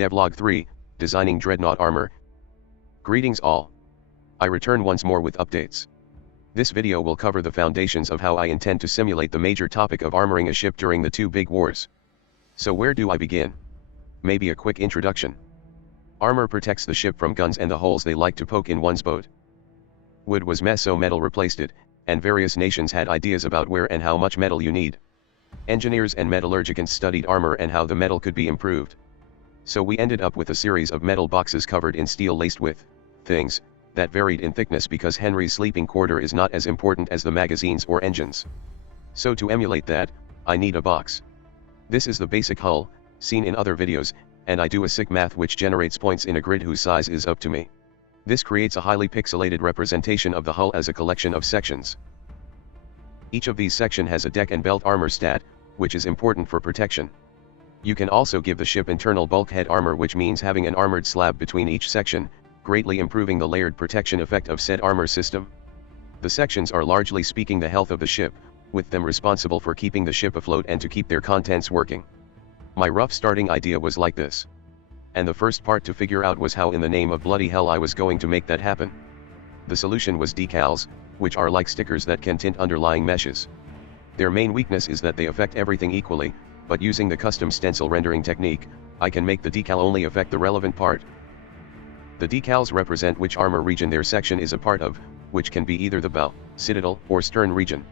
Devlog 3, Designing Dreadnought Armour. Greetings all. I return once more with updates. This video will cover the foundations of how I intend to simulate the major topic of armoring a ship during the two big wars. So where do I begin? Maybe a quick introduction. Armor protects the ship from guns and the holes they like to poke in one's boat. Wood was mess, so metal replaced it, and various nations had ideas about where and how much metal you need. Engineers and metallurgicans studied armor and how the metal could be improved. So we ended up with a series of metal boxes covered in steel laced with things that varied in thickness, because Henry's sleeping quarter is not as important as the magazines or engines. So to emulate that, I need a box. This is the basic hull, seen in other videos, and I do a sick math which generates points in a grid whose size is up to me. This creates a highly pixelated representation of the hull as a collection of sections. Each of these sections has a deck and belt armor stat, which is important for protection. You can also give the ship internal bulkhead armor, which means having an armored slab between each section, greatly improving the layered protection effect of said armor system. The sections are largely speaking the health of the ship, with them responsible for keeping the ship afloat and to keep their contents working. My rough starting idea was like this. And the first part to figure out was how in the name of bloody hell I was going to make that happen. The solution was decals, which are like stickers that can tint underlying meshes. Their main weakness is that they affect everything equally, but using the custom stencil rendering technique, I can make the decal only affect the relevant part. The decals represent which armor region their section is a part of, which can be either the bow, citadel, or stern region.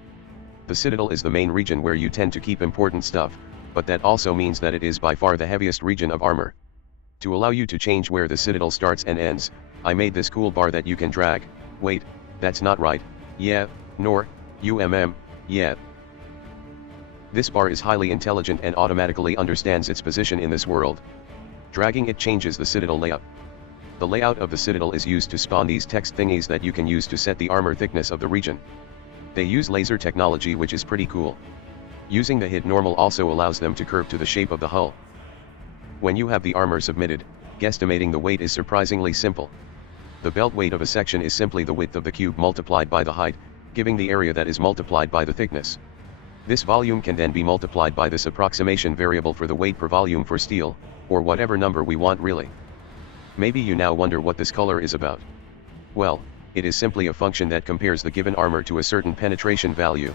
The citadel is the main region where you tend to keep important stuff, but that also means that it is by far the heaviest region of armor. To allow you to change where the citadel starts and ends, I made this cool bar that you can drag. Wait, that's not right. Yeah, nor, yeah. This bar is highly intelligent and automatically understands its position in this world. Dragging it changes the citadel layout. The layout of the citadel is used to spawn these text thingies that you can use to set the armor thickness of the region. They use laser technology, which is pretty cool. Using the hit normal also allows them to curve to the shape of the hull. When you have the armor submitted, guesstimating the weight is surprisingly simple. The belt weight of a section is simply the width of the cube multiplied by the height, giving the area that is multiplied by the thickness. This volume can then be multiplied by this approximation variable for the weight per volume for steel, or whatever number we want really. Maybe you now wonder what this color is about. Well, it is simply a function that compares the given armor to a certain penetration value.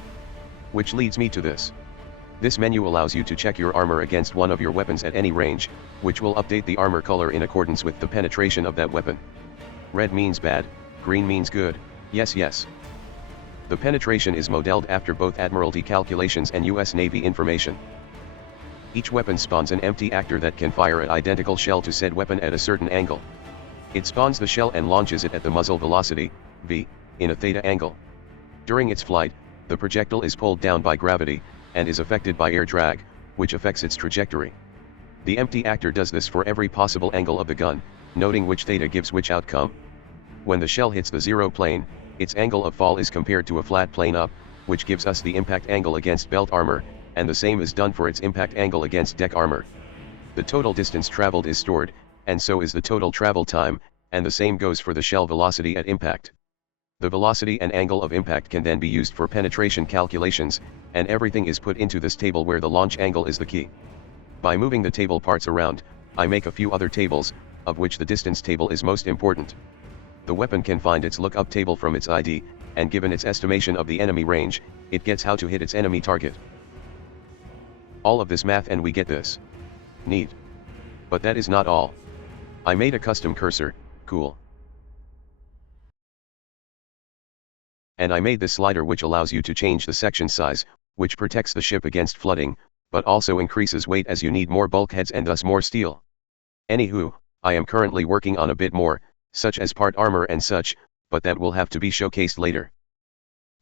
Which leads me to this. This menu allows you to check your armor against one of your weapons at any range, which will update the armor color in accordance with the penetration of that weapon. Red means bad, green means good, yes. The penetration is modeled after both Admiralty calculations and US Navy information. Each weapon spawns an empty actor that can fire an identical shell to said weapon at a certain angle. It spawns the shell and launches it at the muzzle velocity, v, in a theta angle. During its flight, the projectile is pulled down by gravity, and is affected by air drag, which affects its trajectory. The empty actor does this for every possible angle of the gun, noting which theta gives which outcome. When the shell hits the zero plane, its angle of fall is compared to a flat plane up, which gives us the impact angle against belt armor, and the same is done for its impact angle against deck armor. The total distance traveled is stored, and so is the total travel time, and the same goes for the shell velocity at impact. The velocity and angle of impact can then be used for penetration calculations, and everything is put into this table where the launch angle is the key. By moving the table parts around, I make a few other tables, of which the distance table is most important. The weapon can find its lookup table from its ID, and given its estimation of the enemy range, it gets how to hit its enemy target. All of this math and we get this. Neat. But that is not all. I made a custom cursor, cool. And I made this slider which allows you to change the section size, which protects the ship against flooding, but also increases weight as you need more bulkheads and thus more steel. Anywho, I am currently working on a bit more, such as part armor and such, but that will have to be showcased later.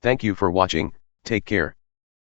Thank you for watching, take care.